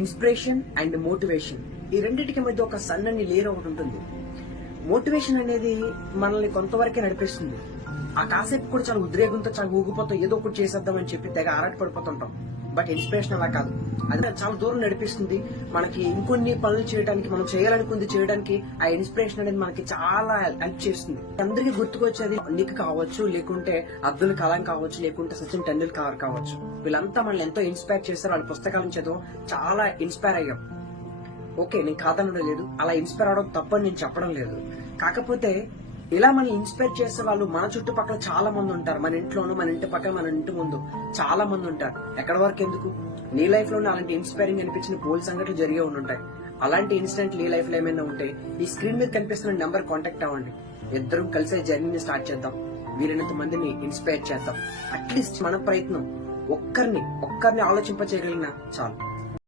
Inspiration and motivation, ఈ రెండింటికి మధ్య ఒక సన్నని లేయర్ ఒకటి ఉంటుంది. మోటివేషన్ అనేది మనల్ని కొంతవరకే నడిపిస్తుంది. ఆ కాసేపు కూడా చాలా ఉద్రేకంతో చాలా ఊగిపోతాం, ఏదో ఒకటి చేసేద్దామని చెప్పి తెగ ఆరాట పడిపోతుంటాం. బట్ ఇన్స్పిరేషన్ అలా కాదు, అది చాలా దూరం నడిపిస్తుంది. మనకి ఇంకొన్ని పనులు చేయడానికి, మనం చేయాలనుకుంది చేయడానికి ఆ ఇన్స్పిరేషన్ అనేది మనకి చాలా హెల్ప్ చేస్తుంది. అందరికీ గుర్తుకొచ్చేది నిక్ కావచ్చు, లేకుంటే అబ్దుల్ కలాం కావచ్చు, లేకుంటే సచిన్ టెండూల్కర్ కావచ్చు. వీళ్ళంతా మనల్ని ఎంతో ఇన్స్పైర్ చేస్తారు. వాళ్ళ పుస్తకాలను చదువు చాలా ఇన్స్పైర్ అయ్యాం. ఓకే, నేను కాదనడం లేదు, అలా ఇన్స్పైర్ అవడం తప్పని నేను చెప్పడం లేదు. కాకపోతే ఇలా మనల్ని ఇన్స్పైర్ చేసే వాళ్ళు మన చుట్టుపక్కల చాలా మంది ఉంటారు. మన ఇంట్లోనూ, మన ఇంటి పక్కన, మన ఇంటి ముందు చాలా మంది ఉంటారు. ఎక్కడ వరకు ఎందుకు, నీ లైఫ్ లోనే అలాంటి ఇన్స్పైరింగ్ అనిపించిన పోల్ సంఘటనలు జరిగే ఉంటాయి. అలాంటి ఇన్సిడెంట్ నీ లైఫ్ లో ఏమైనా ఉంటే ఈ స్క్రీన్ మీద కనిపిస్తున్న నెంబర్ కాంటాక్ట్ అవ్వండి. ఇద్దరం కలిసే జర్నీని స్టార్ట్ చేద్దాం. వీలైనంత మందిని ఇన్స్పైర్ చేద్దాం. అట్లీస్ట్ మన ప్రయత్నం ఒక్కరిని ఆలోచింప చేయగలిగినా చాలు.